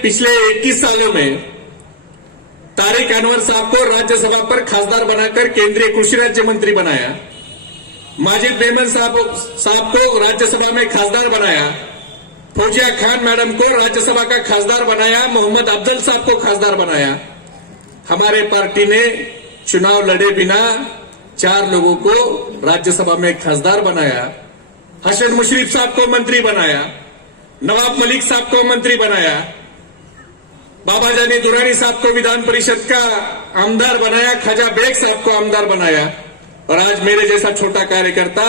पिछले 21 सालों में तारिक अनवर साहब को राज्यसभा पर खासदार बनाकर केंद्रीय कृषि राज्य मंत्री बनाया, माजिद मेमन साहब को राज्यसभा में खासदार बनाया, फौजिया खान मैडम को राज्यसभा का खासदार बनाया, मोहम्मद अफजल साहब को खासदार बनाया। हमारे पार्टी ने चुनाव लड़े बिना 4 लोगों को राज्यसभा में खासदार बनाया, हसन मुशर्रफ साहब को मंत्री बनाया, नवाब मलिक साहब को मंत्री बनाया, बाबा जानी दुरानी साहब को विधान परिषद का आमदार बनाया, ख्वाजा बेग साहब को आमदार बनाया, और आज मेरे जैसा छोटा कार्यकर्ता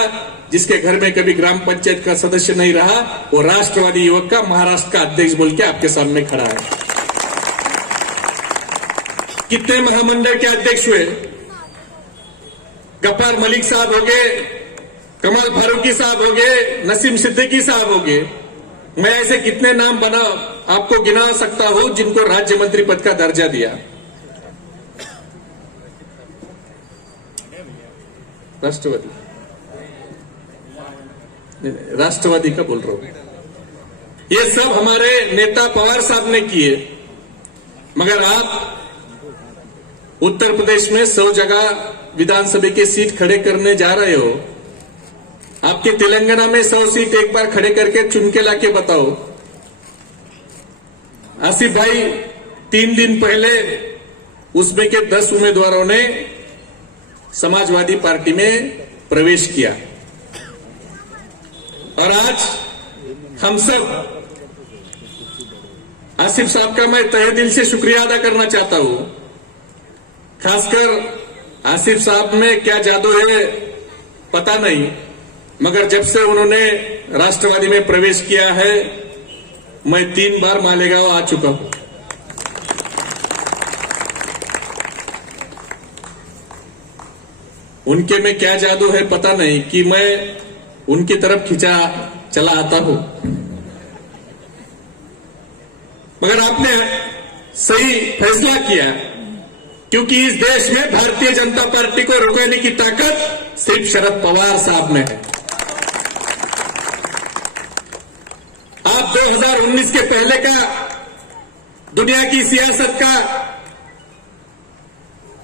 जिसके घर में कभी ग्राम पंचायत का सदस्य नहीं रहा, वो राष्ट्रवादी युवक का महाराष्ट्र का अध्यक्ष बोल के आपके सामने खड़ा है। कितने महामंडल के अध्यक्ष हुए, गफ्फार मलिक साहब हो गए, कमल फारूकी साहब हो गए, नसीम सिद्दीकी साहब हो गए। मैं ऐसे कितने नाम बना आपको गिना सकता हूं जिनको राज्य मंत्री पद का दर्जा दिया। राष्ट्रवादी का बोल रहा हूं, ये सब हमारे नेता पवार साहब ने किए। मगर आप उत्तर प्रदेश में 100 जगह विधानसभा की सीट खड़े करने जा रहे हो, आपके तेलंगाना में 100 सीट एक बार खड़े करके चुन के लाके बताओ। आसिफ भाई 3 दिन पहले उसमें के 10 उम्मीदवारों ने समाजवादी पार्टी में प्रवेश किया, और आज हम सब आसिफ साहब का मैं तहे दिल से शुक्रिया अदा करना चाहता हूं। खासकर आसिफ साहब में क्या जादू है पता नहीं, मगर जब से उन्होंने राष्ट्रवादी में प्रवेश किया है, मैं 3 बार मालेगांव आ चुका हूं। उनके में क्या जादू है पता नहीं कि मैं उनकी तरफ खिंचा चला आता हूं। मगर आपने सही फैसला किया, क्योंकि इस देश में भारतीय जनता पार्टी को रोकने की ताकत सिर्फ शरद पवार साहब में है। आप 2019 के पहले का दुनिया की सियासत का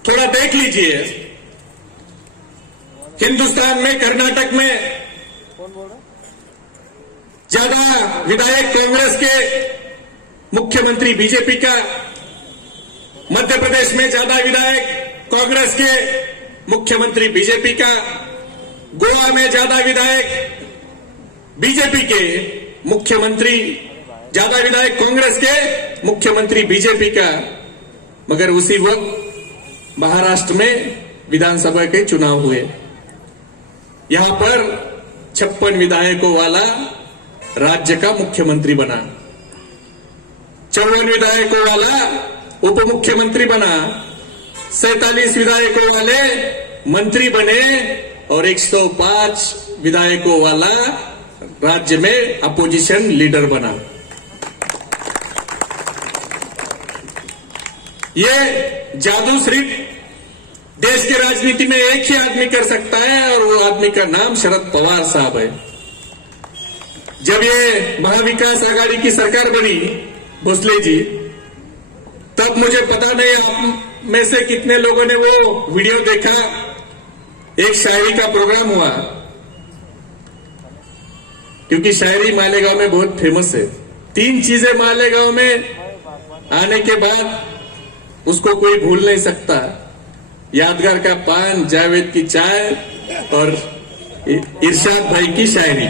थोड़ा देख लीजिए। हिंदुस्तान में कर्नाटक में ज्यादा विधायक कांग्रेस के, मुख्यमंत्री बीजेपी का, मध्य प्रदेश में ज्यादा विधायक कांग्रेस के, मुख्यमंत्री बीजेपी का, गोवा में ज्यादा विधायक बीजेपी के, मुख्यमंत्री, ज्यादा विधायक कांग्रेस के, मुख्यमंत्री बीजेपी का। मगर उसी वक्त महाराष्ट्र में विधानसभा के चुनाव हुए, यहां पर 56 विधायकों वाला राज्य का मुख्यमंत्री बना, 54 विधायकों वाला उप मुख्यमंत्री बना, 47 विधायकों वाले मंत्री बने, और 105 विधायकों वाला राज्य में अपोजिशन लीडर बना। ये जादू सिर्फ देश की राजनीति में एक ही आदमी कर सकता है, और वो आदमी का नाम शरद पवार साहब है। जब ये महाविकास आघाड़ी की सरकार बनी भोसले जी, तब मुझे पता नहीं आप में से कितने लोगों ने वो वीडियो देखा, एक शायरी का प्रोग्राम हुआ, क्योंकि शायरी मालेगांव में बहुत फेमस है। 3 चीजें मालेगांव में आने के बाद उसको कोई भूल नहीं सकता, यादगार का पान, जावेद की चाय और इरशाद भाई की शायरी।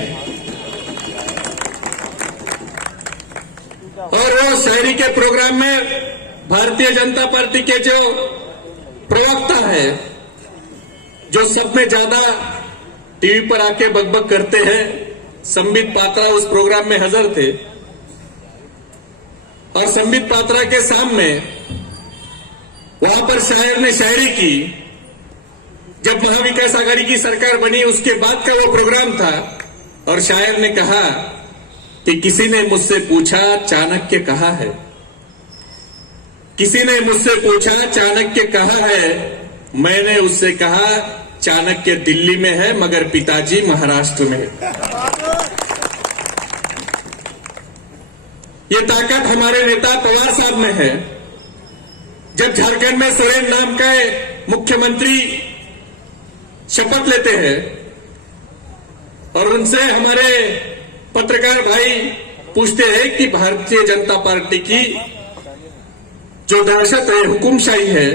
और वो शायरी के प्रोग्राम में भारतीय जनता पार्टी के जो प्रवक्ता है, जो सब में ज्यादा टीवी पर आके बकबक करते हैं, संबित पात्रा उस प्रोग्राम में हाजिर थे। और संबित पात्रा के सामने वहां पर शायर ने शायरी की। जब महाविकास आघाड़ी की सरकार बनी उसके बाद का वो प्रोग्राम था, और शायर ने कहा कि किसी ने मुझसे पूछा चाणक्य कहाँ है, किसी ने मुझसे पूछा चाणक्य कहाँ है, मैंने उससे कहा चाणक्य दिल्ली में है मगर पिताजी महाराष्ट्र में है। ये ताकत हमारे नेता पवार साहब में है। जब झारखंड में सोरेन नाम का मुख्यमंत्री शपथ लेते हैं और उनसे हमारे पत्रकार भाई पूछते हैं कि भारतीय जनता पार्टी की जो दहशत है, हुकुमशाही है,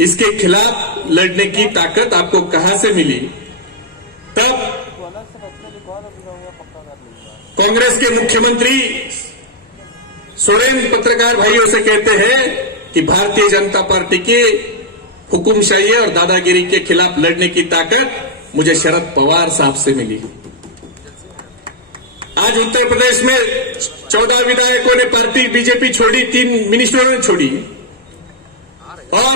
इसके खिलाफ लड़ने की ताकत आपको कहां से मिली, तब कांग्रेस के मुख्यमंत्री सोरेन पत्रकार भाइयों से कहते हैं कि भारतीय जनता पार्टी की हुकुमशाही और दादागिरी के खिलाफ लड़ने की ताकत मुझे शरद पवार साहब से मिली। आज उत्तर प्रदेश में 14 विधायकों ने पार्टी बीजेपी छोड़ी, 3 मिनिस्टरों ने छोड़ी और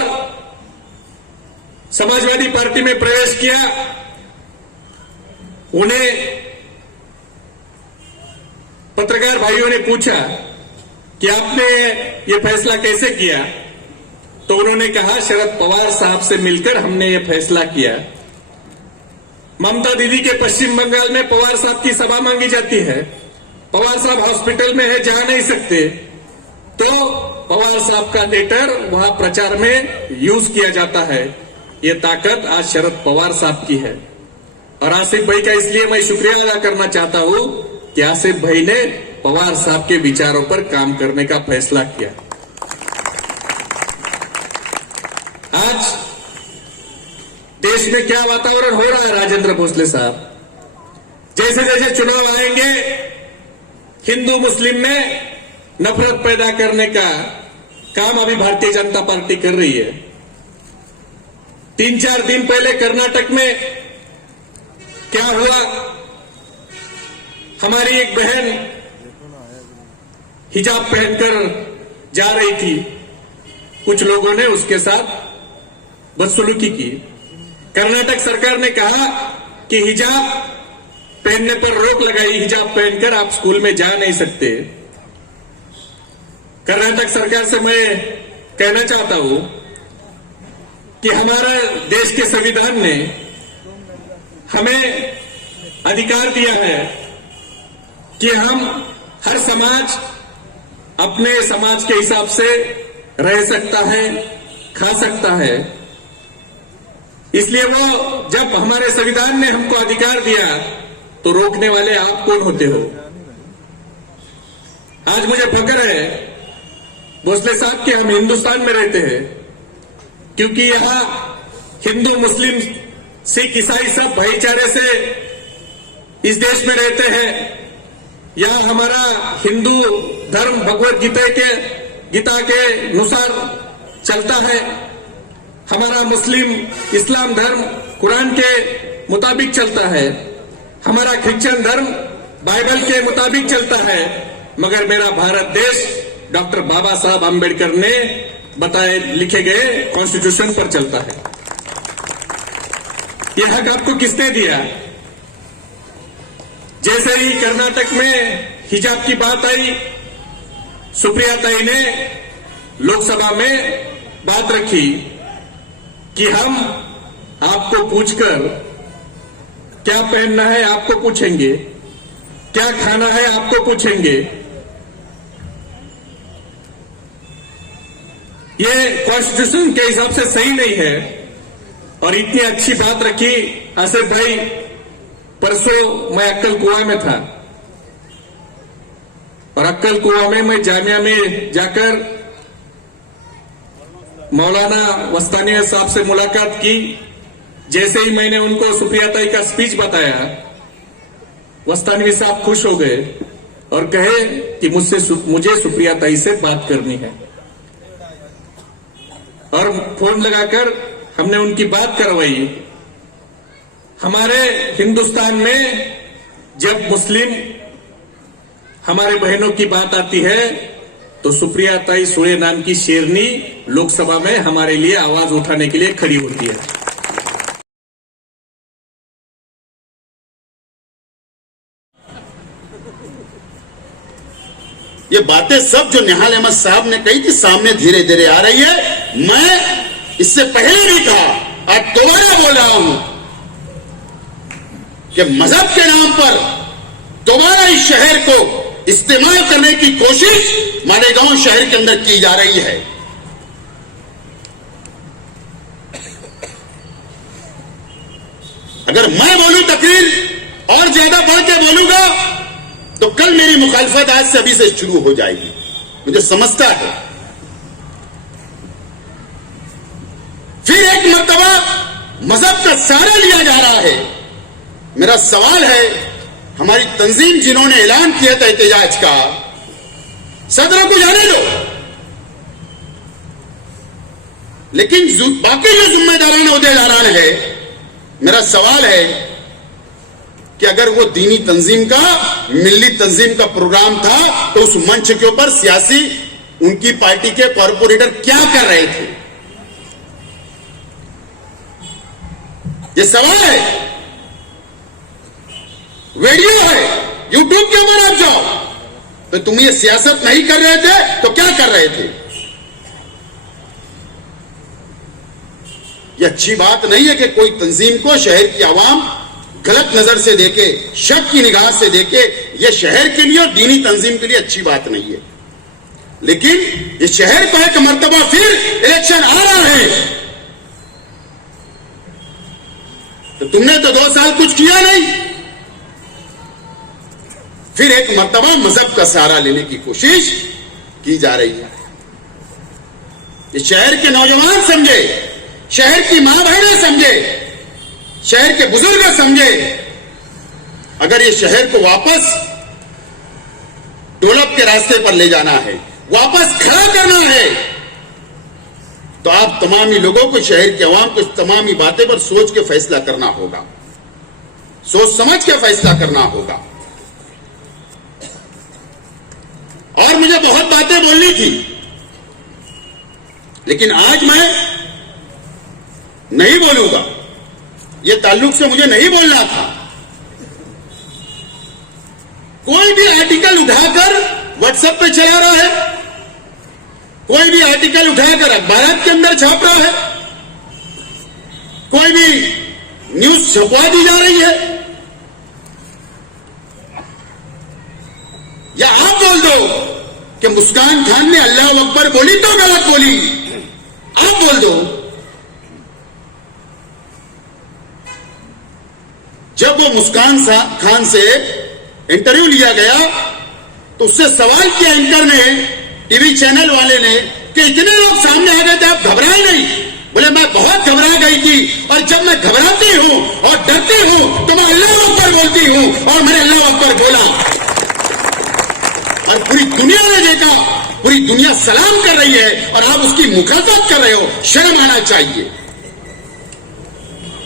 समाजवादी पार्टी में प्रवेश किया। उन्हें पत्रकार भाइयों ने पूछा कि आपने ये फैसला कैसे किया, तो उन्होंने कहा शरद पवार साहब से मिलकर हमने ये फैसला किया। ममता दीदी के पश्चिम बंगाल में पवार साहब की सभा मांगी जाती है, पवार साहब हॉस्पिटल में है, जा नहीं सकते, तो पवार साहब का लेटर वहां प्रचार में यूज किया जाता है। ये ताकत आज शरद पवार साहब की है। और आसिफ भाई का इसलिए मैं शुक्रिया अदा करना चाहता हूं कि आसिफ भाई ने पवार साहब के विचारों पर काम करने का फैसला किया। आज देश में क्या वातावरण हो रहा है राजेंद्र भोसले साहब, जैसे जैसे चुनाव आएंगे हिंदू मुस्लिम में नफरत पैदा करने का काम अभी भारतीय जनता पार्टी कर रही है। 3-4 दिन पहले कर्नाटक में क्या हुआ, हमारी एक बहन हिजाब पहनकर जा रही थी, कुछ लोगों ने उसके साथ बदसलूकी की। कर्नाटक सरकार ने कहा कि हिजाब पहनने पर रोक लगाई, हिजाब पहनकर आप स्कूल में जा नहीं सकते। कर्नाटक सरकार से मैं कहना चाहता हूं कि हमारा देश के संविधान ने हमें अधिकार दिया है कि हम हर समाज अपने समाज के हिसाब से रह सकता है, खा सकता है। इसलिए वो जब हमारे संविधान ने हमको अधिकार दिया तो रोकने वाले आप कौन होते हो। आज मुझे फक्र है भोसले साहब कि हम हिंदुस्तान में रहते हैं, क्योंकि यहां हिंदू मुस्लिम सिख ईसाई सब भाईचारे से इस देश में रहते हैं। यहां हमारा हिंदू धर्म भगवत गीता के अनुसार चलता है, हमारा मुस्लिम इस्लाम धर्म कुरान के मुताबिक चलता है, हमारा क्रिश्चियन धर्म बाइबल के मुताबिक चलता है, मगर मेरा भारत देश डॉक्टर बाबा साहब आंबेडकर ने बताए लिखे गए कॉन्स्टिट्यूशन पर चलता है। यह हक आपको किसने दिया? जैसे ही कर्नाटक में हिजाब की बात आई, सुप्रिया ताई ने लोकसभा में बात रखी कि हम आपको पूछकर क्या पहनना है आपको पूछेंगे, क्या खाना है आपको पूछेंगे। ये कॉन्स्टिट्यूशन के हिसाब से सही नहीं है। और इतनी अच्छी बात रखी आसिफ भाई, परसों मैं अक्कल कुआ में था और अक्कल कुआ में मैं जामिया में जाकर मौलाना वस्तानी साहब से मुलाकात की। जैसे ही मैंने उनको सुप्रिया ताई का स्पीच बताया, वस्तानी साहब खुश हो गए और कहे कि मुझे सुप्रिया ताई से बात करनी है। और फोन लगाकर हमने उनकी बात करवाई। हमारे हिंदुस्तान में जब मुस्लिम हमारे बहनों की बात आती है तो सुप्रिया ताई सुळे नाम की शेरनी लोकसभा में हमारे लिए आवाज उठाने के लिए खड़ी होती है। ये बातें सब जो निहाल अहमद साहब ने कही थी सामने धीरे धीरे आ रही है। मैं इससे पहले भी कहा, आज दोबारा बोल रहा हूं कि मजहब के नाम पर दोबारा इस शहर को इस्तेमाल करने की कोशिश मालेगांव शहर के अंदर की जा रही है। अगर मैं बोलूं तकरीर और ज्यादा बढ़ के बोलूंगा तो कल मेरी मुखालफत आज से अभी से शुरू हो जाएगी, मुझे समझता है। फिर एक मर्तबा मजहब का सहारा लिया जा रहा है। मेरा सवाल है, हमारी तंजीम जिन्होंने ऐलान किया था एहतजाज का, सदरों को जाने दो, लेकिन बाकी जो जिम्मेदारान उहदेदारान है, मेरा सवाल है कि अगर वो दीनी तंजीम का, मिल्ली तंजीम का प्रोग्राम था तो उस मंच के ऊपर सियासी उनकी पार्टी के कॉर्पोरेटर क्या कर रहे थे? ये सवाल है, वीडियो है, यूट्यूब के ऊपर आप जाओ। तो तुम ये सियासत नहीं कर रहे थे तो क्या कर रहे थे? ये अच्छी बात नहीं है कि कोई तंजीम को शहर की आवाम गलत नजर से देखे, शक की निगाह से देखे। ये शहर के लिए और दीनी तंजीम के लिए अच्छी बात नहीं है। लेकिन ये शहर का एक मर्तबा फिर इलेक्शन आ रहा है, तो तुमने तो 2 साल कुछ किया नहीं। फिर एक मर्तबा मजहब का सहारा लेने की कोशिश की जा रही है। ये शहर के नौजवान समझे, शहर की मां बहनें समझे, शहर के बुजुर्ग समझे, अगर ये शहर को वापस डेवलप के रास्ते पर ले जाना है, वापस खड़ा करना है, तो आप तमामी लोगों को, शहर के अवाम को इस तमामी बातें पर सोच के फैसला करना होगा, सोच समझ के फैसला करना होगा। और मुझे बहुत बातें बोलनी थी, लेकिन आज मैं नहीं बोलूंगा। ये ताल्लुक से मुझे नहीं बोलना था। कोई भी आर्टिकल उठाकर व्हाट्सएप पे चला रहा है, कोई भी आर्टिकल उठाकर अखबार के अंदर छाप रहा है, कोई भी न्यूज छपवा दी जा रही है। या आप बोल दो कि मुस्कान खान ने अल्लाह अकबर बोली तो गलत बोली, आप बोल दो। जब वो मुस्कान खान से इंटरव्यू लिया गया तो उससे सवाल किया एंकर ने, टीवी चैनल वाले ने, कि इतने लोग सामने आ गए थे, आप घबराए नहीं? बोले मैं बहुत घबरा गई थी, और जब मैं घबराती हूं और डरती हूं तो मैं अल्लाह अकबर बोलती हूं, और मैंने अल्लाह अकबर बोला। और पूरी दुनिया ने देखा, पूरी दुनिया सलाम कर रही है और आप उसकी मुखालफत कर रहे हो। शर्म आना चाहिए।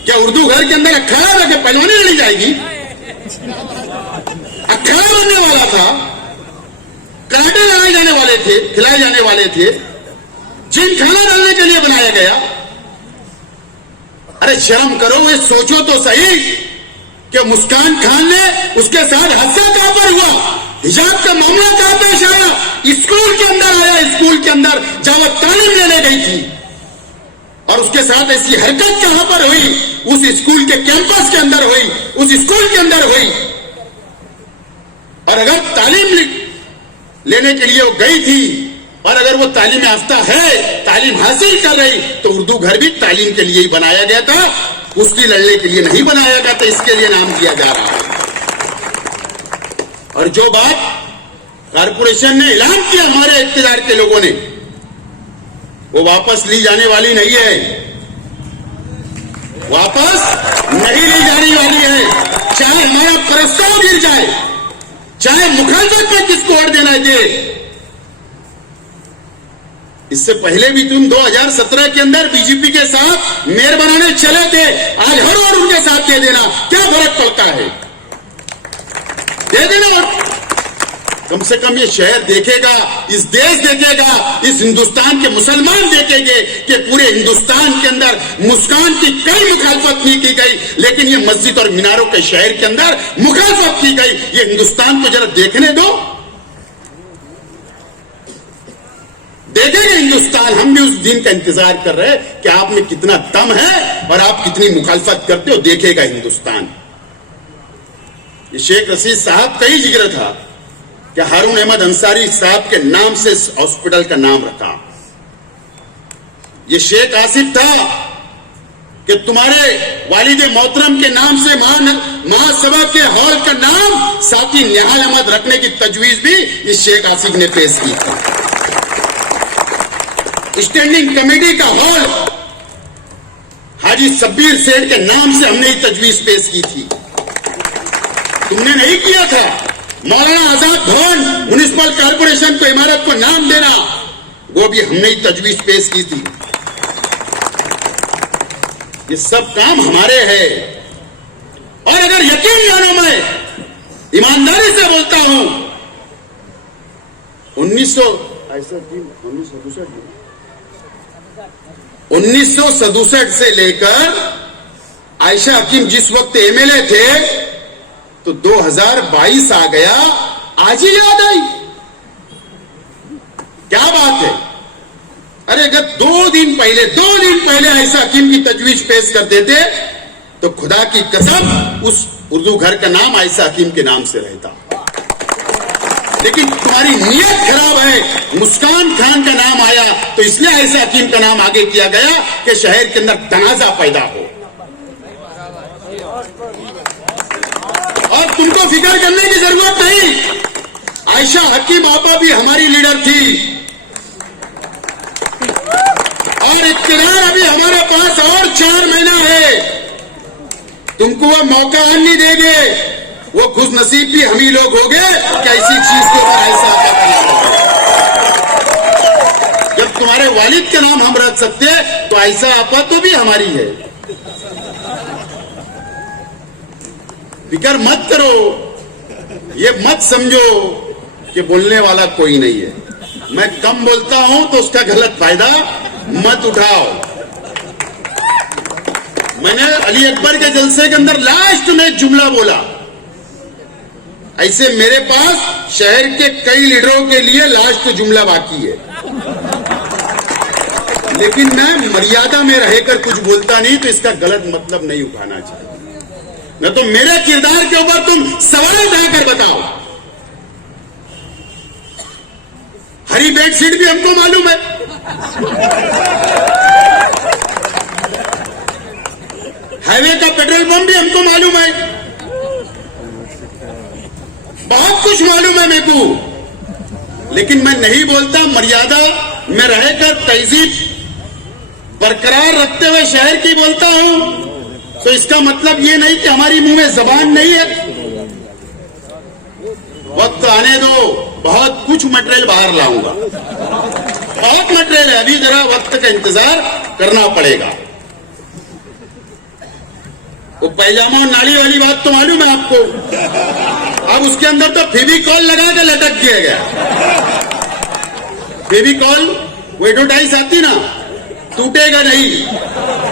क्या उर्दू घर के अंदर अखाड़ा रखे पहलवानी लड़ी जाएगी? अखाड़ा बनने वाला था, कराटे लड़ाए जाने वाले थे, खिलाए जाने वाले थे, जिन खाना डालने के लिए बनाया गया। अरे शर्म करो, ये सोचो तो सही कि मुस्कान खान ने, उसके साथ हादसा कहां पर हुआ, हिजाब का मामला कहां पेश आया? स्कूल के अंदर आया, स्कूल के अंदर जब वह तालीम लेने गई थी, और उसके साथ ऐसी हरकत कहां पर हुई? उस स्कूल के कैंपस के अंदर हुई, उस स्कूल के अंदर हुई। और अगर तालीम लेने के लिए वो गई थी, और अगर वो तालीम याफ्ता है, तालीम हासिल कर रही, तो उर्दू घर भी तालीम के लिए ही बनाया गया था, उसकी लड़ने के लिए नहीं बनाया गया था। इसके लिए नाम दिया जा रहा है। और जो बात कारपोरेशन ने ऐलान किया हमारे इख्तियार के लोगों ने, वो वापस ली जाने वाली नहीं है, वापस नहीं ली जाने वाली है। चाहे हमारा प्रस्ताव गिर जाए, चाहे मुखालफत में किसको वोट देना दे। इससे पहले भी तुम 2017 के अंदर बीजेपी के साथ मेयर बनाने चले थे, आज हर और उनके साथ दे देना, क्या फर्क पड़ता है? दे देना। कम से कम ये शहर देखेगा, इस देश देखेगा, इस हिंदुस्तान के मुसलमान देखेंगे कि पूरे हिंदुस्तान के अंदर मुस्कान की कई मुखालफत नहीं की गई, लेकिन ये मस्जिद और मीनारों के शहर के अंदर मुखालफत की गई। ये हिंदुस्तान को जरा देखने दो, देखेंगे हिंदुस्तान। हम भी उस दिन का इंतजार कर रहे हैं कि आप में कितना दम है और आप कितनी मुखालफत करते हो, देखेगा हिंदुस्तान। ये शेख रशीद साहब का ही जिक्र था कि हारून अहमद अंसारी साहब के नाम से इस हॉस्पिटल का नाम रखा। ये शेख आसिफ था कि तुम्हारे वालिद मोहतरम के नाम से महासभा के हॉल का नाम साथी निहाल अहमद रखने की तजवीज भी इस शेख आसिफ ने पेश की थी। स्टैंडिंग कमेटी का हॉल हाजी शब्बीर सेठ के नाम से हमने तजवीज पेश की थी, तुमने नहीं किया था। मौलाना आजाद भवन म्युनिसिपल कॉर्पोरेशन को इमारत को नाम देना, वो भी हमने तजवीज पेश की थी। ये सब काम हमारे हैं। और अगर यकीन मानो, मैं ईमानदारी से बोलता हूं, 1967 से लेकर आयशा हकीम जिस वक्त एमएलए थे तो 2022 आ गया, आज ही याद आई। क्या बात है? अरे अगर 2 दिन पहले आयशा हकीम की तजवीज पेश कर देते तो खुदा की कसम उस उर्दू घर का नाम आयशा हकीम के नाम से रहता। लेकिन तुम्हारी नीयत खराब है। मुस्कान खान का नाम आया तो इसलिए आयशा हकीम का नाम आगे किया गया कि शहर के अंदर तनाजा पैदा हो। और तुमको फिक्र करने की जरूरत नहीं। आयशा हकीम आपा भी हमारी लीडर थी और इख्तियार अभी हमारे पास और 4 महीना है। तुमको वो मौका नहीं देंगे। वो खुश नसीब भी हम ही लोग होंगे कि ऐसी चीज के ऊपर ऐसा जब तुम्हारे वालिद के नाम हम रख सकते तो आयशा आपा तो भी हमारी है। फिक्र मत करो, ये मत समझो कि बोलने वाला कोई नहीं है। मैं कम बोलता हूं तो उसका गलत फायदा मत उठाओ। मैंने अली अकबर के जलसे के अंदर लास्ट में एक जुमला बोला। ऐसे मेरे पास शहर के कई लीडरों के लिए लास्ट जुमला बाकी है, लेकिन मैं मर्यादा में रहकर कुछ बोलता नहीं तो इसका गलत मतलब नहीं उठाना चाहिए। न तो मेरे किरदार के ऊपर तुम सवाल उठाकर बताओ। हरी बेडशीट भी हमको मालूम है, हाईवे का पेट्रोल पंप भी हमको मालूम है, बहुत कुछ मालूम है मेरे को। लेकिन मैं नहीं बोलता, मर्यादा में रहकर तहजीब बरकरार रखते हुए शहर की बोलता हूं। तो इसका मतलब ये नहीं कि हमारी मुंह में जबान नहीं है। वक्त आने दो, बहुत कुछ मटेरियल बाहर लाऊंगा, बहुत मटेरियल है। अभी जरा वक्त का इंतजार करना पड़ेगा। वो पैजामा और नाली वाली बात तो मालूम है आपको। अब उसके अंदर तो फेविकॉल लगा के लटक दिया गया। फेविकॉल वो एडवर्टाइज आती ना, टूटेगा नहीं।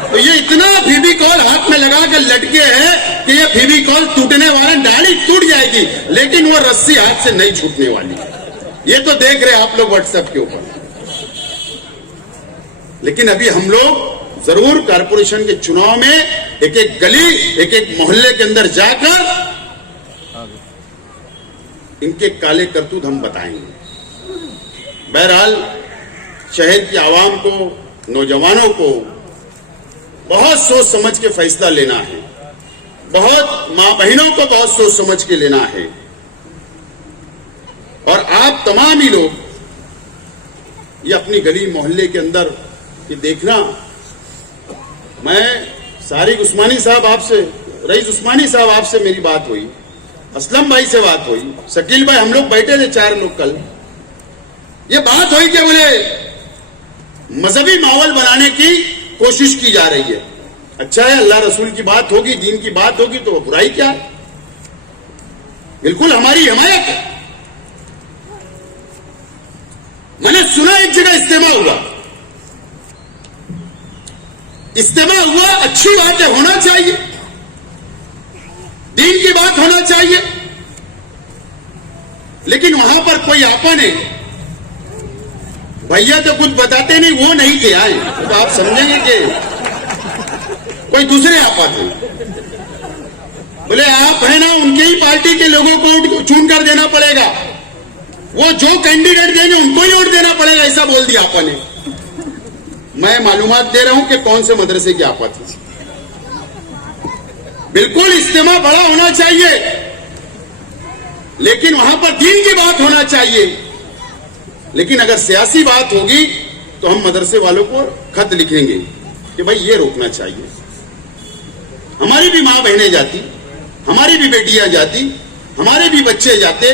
तो ये इतना फेविकॉल हाथ में लगा के लटके है कि ये फेविकॉल टूटने वाला, डाली टूट जाएगी लेकिन वो रस्सी हाथ से नहीं छूटने वाली। ये तो देख रहे आप लोग व्हाट्सएप के ऊपर। लेकिन अभी हम लोग जरूर कारपोरेशन के चुनाव में एक एक गली, एक एक मोहल्ले के अंदर जाकर इनके काले करतूत हम बताएंगे। बहरहाल शहर की आवाम को, नौजवानों को बहुत सोच समझ के फैसला लेना है। बहुत मां बहनों को बहुत सोच समझ के लेना है। और आप तमाम ही लोग ये अपनी गली मोहल्ले के अंदर ये देखना। मैं सारिक उस्मानी साहब आपसे, रईस उस्मानी साहब आपसे मेरी बात हुई, असलम भाई से बात हुई, शकील भाई, हम लोग बैठे थे 4 लोग कल। ये बात हुई कि बोले मजहबी माहौल बनाने की कोशिश की जा रही है। अच्छा है, अल्लाह रसूल की बात होगी, दीन की बात होगी तो बुराई क्या है? बिल्कुल हमारी हिमायत है। मैंने सुना एक जगह इज्तिमा हुआ, इज्तिमा हुआ, अच्छी बात है, होना चाहिए, दीन की बात होना चाहिए। लेकिन वहां पर कोई आपा ने, भैया तो कुछ बताते नहीं, वो नहीं थे आए, तो आप समझेंगे कि कोई दूसरे आपा थे। बोले आप है ना, उनके ही पार्टी के लोगों को चुन कर देना पड़ेगा। वो जो कैंडिडेट देंगे उनको ही वोट देना पड़ेगा, ऐसा बोल दिया आपने। मैं मालूमात दे रहा हूं कि कौन से मदरसे की आपत्ति थी। बिल्कुल इज्तिमा बड़ा होना चाहिए, लेकिन वहां पर दीन की बात होना चाहिए। लेकिन अगर सियासी बात होगी तो हम मदरसे वालों को खत लिखेंगे कि भाई ये रोकना चाहिए। हमारी भी मां बहनें जाती, हमारी भी बेटियां जाती, हमारे भी बच्चे जाते।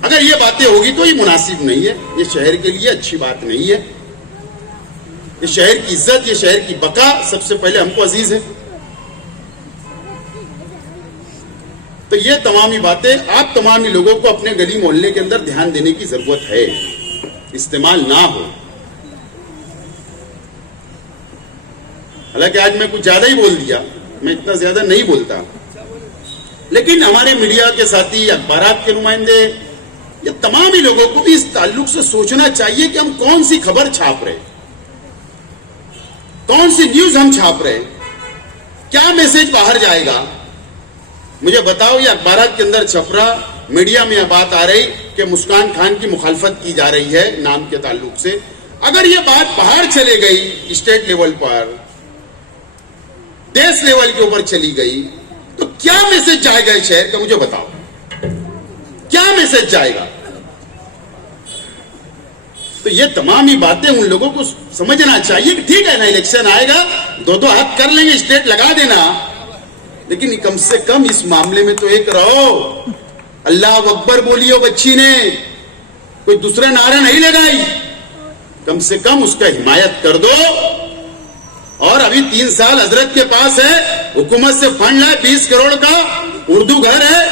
अगर ये बातें होगी तो ये मुनासिब नहीं है, ये शहर के लिए अच्छी बात नहीं है। ये शहर की इज्जत, ये शहर की बका सबसे पहले हमको अजीज है। तो ये तमाम ही बातें आप तमाम ही लोगों को अपने गली मोहल्ले के अंदर ध्यान देने की जरूरत है, इस्तेमाल ना हो। हालांकि आज मैं कुछ ज्यादा ही बोल दिया, मैं इतना ज्यादा नहीं बोलता, लेकिन हमारे मीडिया के साथी, अखबारात के नुमाइंदे, ये तमाम ही लोगों को भी इस ताल्लुक से सोचना चाहिए कि हम कौन सी खबर छाप रहे, कौन सी न्यूज हम छाप रहे, क्या मैसेज बाहर जाएगा। मुझे बताओ, ये अखबारात के अंदर छप रहा, मीडिया में यह बात आ रही कि मुस्कान खान की मुखालफत की जा रही है नाम के ताल्लुक से। अगर ये बात बाहर चले गई, स्टेट लेवल पर, देश लेवल के ऊपर चली गई, तो क्या मैसेज जाएगा इस शहर का, मुझे बताओ, क्या मैसेज जाएगा। तो ये तमाम ही बातें उन लोगों को समझना चाहिए कि ठीक है ना, इलेक्शन आएगा, दो हाथ कर लेंगे, स्टेट लगा देना, लेकिन कम से कम इस मामले में तो एक रहो। अल्लाह अकबर बोली हो बच्ची ने, कोई दूसरा नारा नहीं लगाई, कम से कम उसका हिमायत कर दो। और अभी 3 साल हजरत के पास है, हुकूमत से फंड लाए 20 करोड़ का, उर्दू घर है।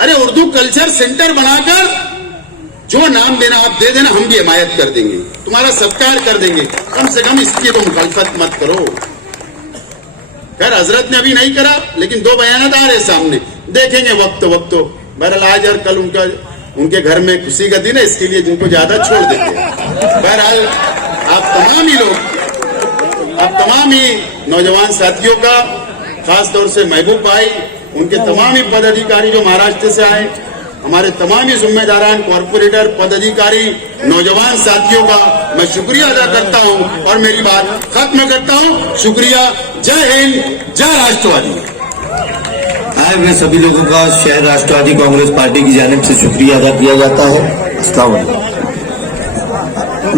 अरे उर्दू कल्चर सेंटर बनाकर जो नाम देना आप दे देना, हम भी हिमायत कर देंगे, तुम्हारा सत्कार कर देंगे। कम से कम इसकी तो मुखालफत मत करो। खैर हजरत ने अभी नहीं करा, लेकिन 2 बयान आ रहे सामने, देखेंगे वक्त वक्त। बहरहाल आज और कल उनके घर में खुशी का दिन है, इसके लिए जिनको ज्यादा छोड़ देते हैं। बहरहाल आप तमाम ही लोग, आप तमाम ही नौजवान साथियों का, खास तौर से महबूब भाई, उनके तमाम ही पदाधिकारी जो महाराष्ट्र से आए, हमारे तमाम ही जिम्मेदारान, कॉर्पोरेटर, पदाधिकारी, नौजवान साथियों का मैं शुक्रिया अदा करता हूं और मेरी बात खत्म करता हूं। शुक्रिया। जय हिंद, जय राष्ट्रवादी। आए हुए सभी लोगों का शहर राष्ट्रवादी कांग्रेस पार्टी की जानिब से शुक्रिया अदा किया जाता है। अस्सलाम वालेकुम।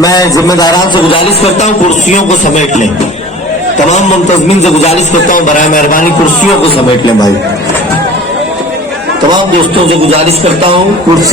मैं जिम्मेदारान से गुजारिश करता हूं कुर्सियों को समेट लें। तमाम मुंतजमीन से गुजारिश करता हूं बराए मेहरबानी कुर्सियों को समेट लें। भाई तमाम दोस्तों से गुजारिश करता हूं कुर्सी